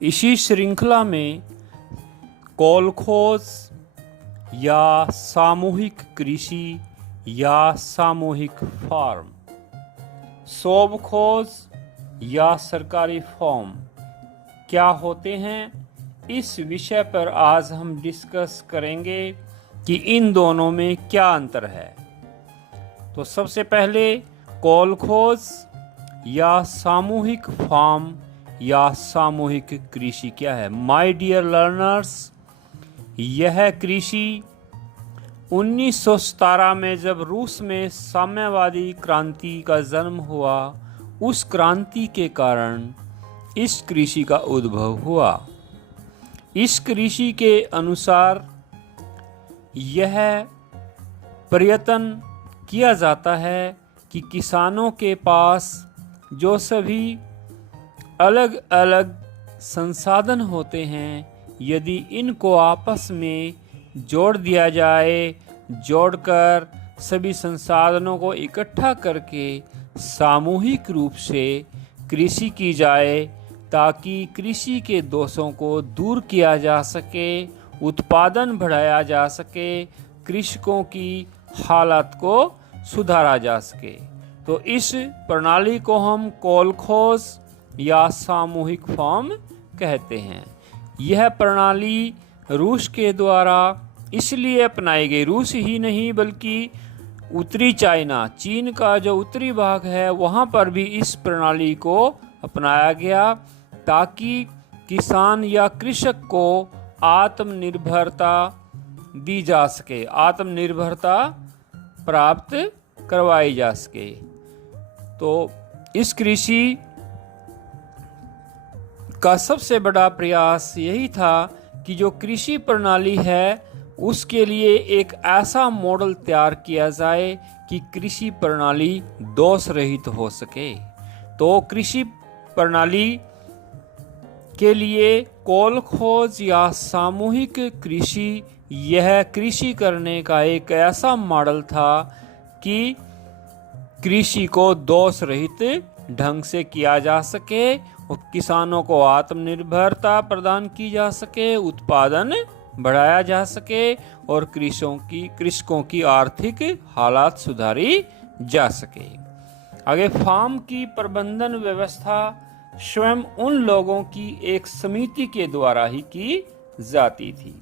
इसी श्रृंखला में कोलखोज या सामूहिक कृषि या सामूहिक फार्म, सोबखोज या सरकारी फॉर्म क्या होते हैं, इस विषय पर आज हम डिस्कस करेंगे कि इन दोनों में क्या अंतर है। तो सबसे पहले कोलखोज या सामूहिक फार्म या सामूहिक कृषि क्या है। माय डियर लर्नर्स, यह कृषि 1917 में जब रूस में साम्यवादी क्रांति का जन्म हुआ, उस क्रांति के कारण इस कृषि का उद्भव हुआ। इस कृषि के अनुसार यह प्रयत्न किया जाता है कि किसानों के पास जो सभी अलग अलग संसाधन होते हैं, यदि इनको आपस में जोड़ दिया जाए, जोड़कर सभी संसाधनों को इकट्ठा करके सामूहिक रूप से कृषि की जाए, ताकि कृषि के दोषों को दूर किया जा सके, उत्पादन बढ़ाया जा सके, कृषकों की हालत को सुधारा जा सके। तो इस प्रणाली को हम कोलखोज या सामूहिक फार्म कहते हैं। यह प्रणाली रूस के द्वारा इसलिए अपनाई गई, रूस ही नहीं बल्कि उत्तरी चाइना, चीन का जो उत्तरी भाग है, वहाँ पर भी इस प्रणाली को अपनाया गया, ताकि किसान या कृषक को आत्मनिर्भरता दी जा सके, आत्मनिर्भरता प्राप्त करवाई जा सके। तो इस कृषि का सबसे बड़ा प्रयास यही था कि जो कृषि प्रणाली है उसके लिए एक ऐसा मॉडल तैयार किया जाए कि कृषि प्रणाली दोष रहित हो सके। तो कृषि प्रणाली के लिए कोलखोज या सामूहिक कृषि, यह कृषि करने का एक ऐसा मॉडल था कि कृषि को दोष रहित ढंग से किया जा सके और किसानों को आत्मनिर्भरता प्रदान की जा सके, उत्पादन बढ़ाया जा सके और कृषकों की आर्थिक हालात सुधारी जा सके। आगे, फार्म की प्रबंधन व्यवस्था स्वयं उन लोगों की एक समिति के द्वारा ही की जाती थी।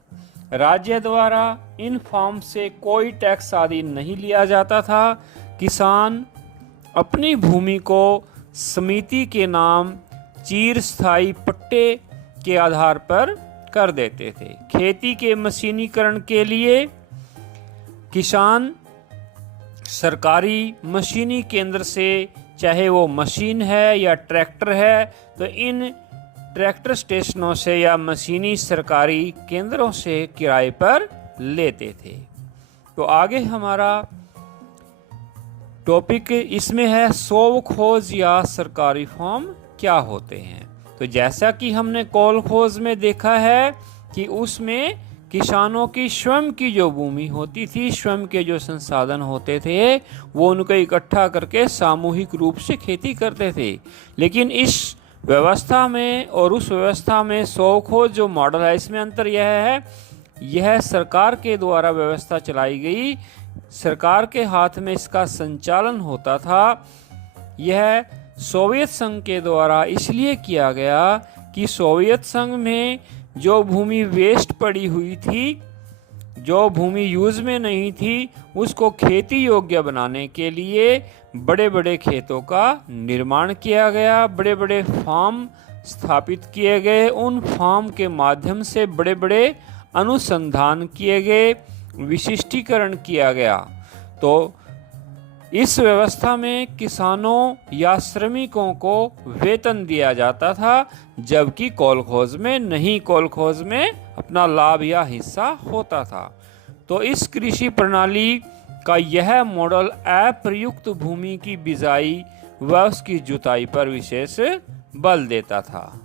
राज्य द्वारा इन फार्म से कोई टैक्स आदि नहीं लिया जाता था। किसान अपनी भूमि को समिति के नाम चिरस्थायी पट्टे के आधार पर कर देते थे। खेती के मशीनीकरण के लिए किसान सरकारी मशीनी केंद्र से, चाहे वो मशीन है या ट्रैक्टर है, तो इन ट्रैक्टर स्टेशनों से या मशीनी सरकारी केंद्रों से किराए पर लेते थे। तो आगे हमारा टॉपिक इसमें है सोबखोज या सरकारी फार्म क्या होते हैं। तो जैसा कि हमने कोलखोज में देखा है कि उसमें किसानों की स्वयं की जो भूमि होती थी, स्वयं के जो संसाधन होते थे, वो उनको इकट्ठा करके सामूहिक रूप से खेती करते थे। लेकिन इस व्यवस्था में और उस व्यवस्था में सोबखोज जो मॉडल है, इसमें अंतर यह है, यह सरकार के द्वारा व्यवस्था चलाई गई, सरकार के हाथ में इसका संचालन होता था। यह सोवियत संघ के द्वारा इसलिए किया गया कि सोवियत संघ में जो भूमि वेस्ट पड़ी हुई थी, जो भूमि यूज में नहीं थी, उसको खेती योग्य बनाने के लिए बड़े बड़े खेतों का निर्माण किया गया, बड़े बड़े फार्म स्थापित किए गए। उन फार्म के माध्यम से बड़े बड़े अनुसंधान किए गए, विशिष्टीकरण किया गया। तो इस व्यवस्था में किसानों या श्रमिकों को वेतन दिया जाता था, जबकि कोलखोज में नहीं, कोलखोज में अपना लाभ या हिस्सा होता था। तो इस कृषि प्रणाली का यह मॉडल अप्रयुक्त भूमि की बिजाई व उसकी जुताई पर विशेष बल देता था।